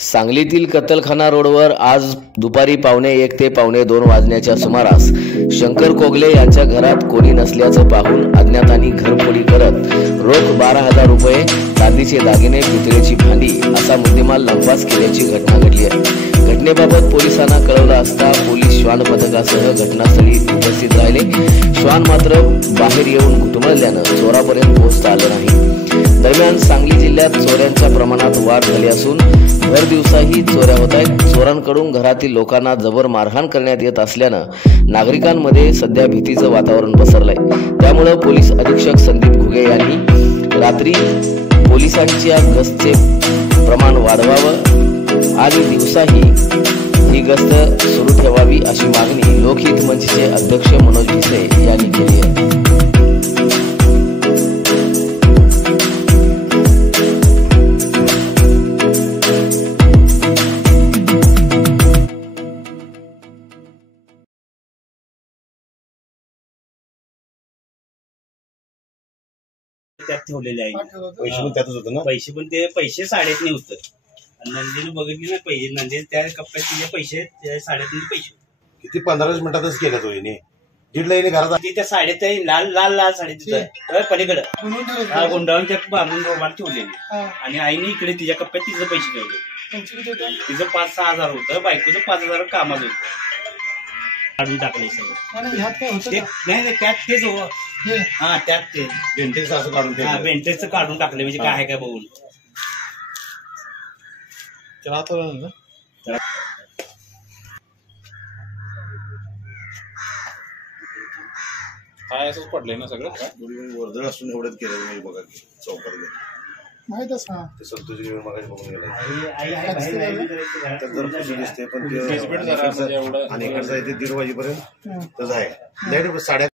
सांगलीतील कत्तलखाना रोडवर आज दुपारी 1:15 ते 2:15 वाजण्याच्या सुमारास शंकर कोगले यांच्या घरात कोणी नसल्याचं पाहून अज्ञातांनी घरफोडी करत रोख 12,000 रुपये, चांदीचे दागिने, पितळेची भांडी असा मुद्देमाल लंपास केल्याची घटना घडली आहे। घटनेबाबत पोलिसांना कळवलं असता पोलीस श्वान पथकासह घटनास्थळी उपस्थित राहिले। श्वान मात्र बाहेर येऊन घुटमळल्यानं चोरापर्यंत पोहोचता आलं नाही। दरम्यान सांगली जिल्ह्यात चोऱ्यांच्या प्रमाणात वाढ झाली असून भर दिवसाही चोऱ्या होत आहेत। चोरांकडून घरातील लोकांना जबर मारहाण करण्यात येत असल्यानं नागरिकांमध्ये सध्या भीतीचं वातावरण पसरलंय। त्यामुळे पोलीस अधीक्षक संदीप घुगे यांनी रात्री पोलिसांच्या गस्तीचे प्रमाण वाढवावं आणि दिवसाही ही गस्त सुरू ठेवावी अशी मागणी लोकहित मंचचे अध्यक्ष मनोज भिसे यांनी केली आहे। त्यात ठेवलेले आहे। पैसे पण त्यातच होते ना? पैसे 8.5 होतं। नंदीने बघितली ना पैसे, नंदी त्या कप्प्यात तिचे पैसे 8.5 पैसे किती 15 मिनिटातच केला तो हिने। दीड लाईने घरात त्या साड्यात लाल साडी तिथं पलीकडे गुंडाळून त्यात बांधून रोमाला ठेवलेली आणि आईने इकडे तिच्या कप्प्यात तिचे पैसे ठेवले। तिचं 5-6 हजार होतं, बायकोचं 5,000 कामाचं होतं। काढून टाकले सगळं। नाही त्यात तेच हो, हा त्यात ते बेंटेक्स असं काढून बेंटेक्सचं काढून टाकले म्हणजे काय आहे काय बघून। काय असंच पडलंय ना सगळं? वर्दळ असून एवढंच केलं म्हणजे बघा चौकात माहितच ना ते संतोष मगाशी बघून गेला दिसते पण आणि इकडचं आहे ते 1:30 वाजेपर्यंत तसं आहे। लाईट साड्या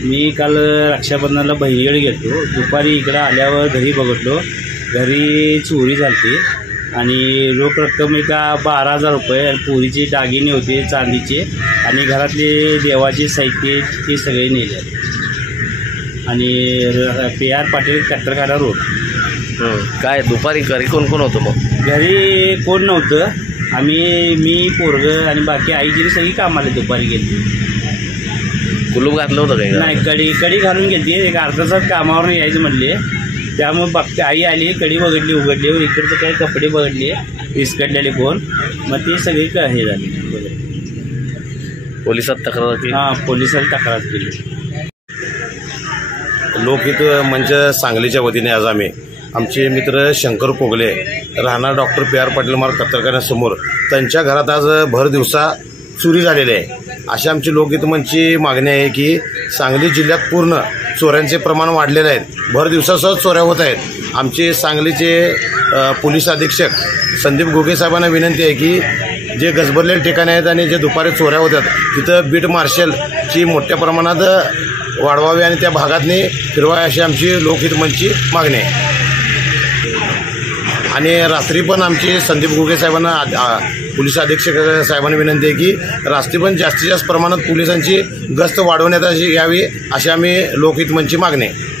मी काल रक्षाबंधनाला बहिणीकडे गेलो। दुपारी इकडे आल्यावर घरी बघितलो, घरी चोरी झाली आणि रोख रक्कम एका 12,000 रुपये आणि पोरीचे दागिने होते चांदीचे आणि घरातले देवाचे साहित्य ते सगळे नेले आणि PR पाटील कत्तलखाना रोड। काय दुपारी घरी कोण कोण होतं? मग घरी कोण नव्हतं, मी पोरग आणि बाकी आई गेली सगळी कामाला दुपारी गेली। कुलूप घातलं होतं काय? नाही, कडी घालून गेली। एक अर्धा तास कामावरून यायचं म्हणले, त्यामुळे बघते आई आली, कडी बघितली उघडली, इकडचं काही कपडे बघितले विस्कटलेले कोण, मग ते सगळे हे झाले। पोलिसात तक्रार केली? हां, पोलिसांनी तक्रार केली। लोकहित मंच सांगलीच्या वतीने आज आम्ही आमचे मित्र शंकर कोगले राहणार डॉक्टर PR पाटील मार्ग कत्तलखान्यासमोर त्यांच्या घरात आज भर दिवसा चोरी झालेली आहे। अशी आमची लोकहितमंची मागणी आहे की सांगली जिल्ह्यात पूर्ण चोऱ्यांचे प्रमाण वाढलेले आहेत. भर दिवसासह चोऱ्या होत आहेत. आमचे सांगलीचे पोलीस अधीक्षक संदीप घुगे साहेबांना विनंती आहे की जे गजबजलेले ठिकाणे आहेत आणि जे दुपारी चोऱ्या होतात तिथं बीट मार्शलची मोठ्या प्रमाणात वाढवावी आणि त्या भागातनी फिरवावी अशी आमची लोकहितमंची मागणी आहे. आणि रात्री पण आमची संदीप घुगे साहेबांना पोलीस अधीक्षक साहेबांना विनंती आहे की रात्री पण जास्तीत जास्त प्रमाणात पोलिसांची गस्त वाढवण्यात यावी अशी आम्ही लोकहितमंची मागणी आहे.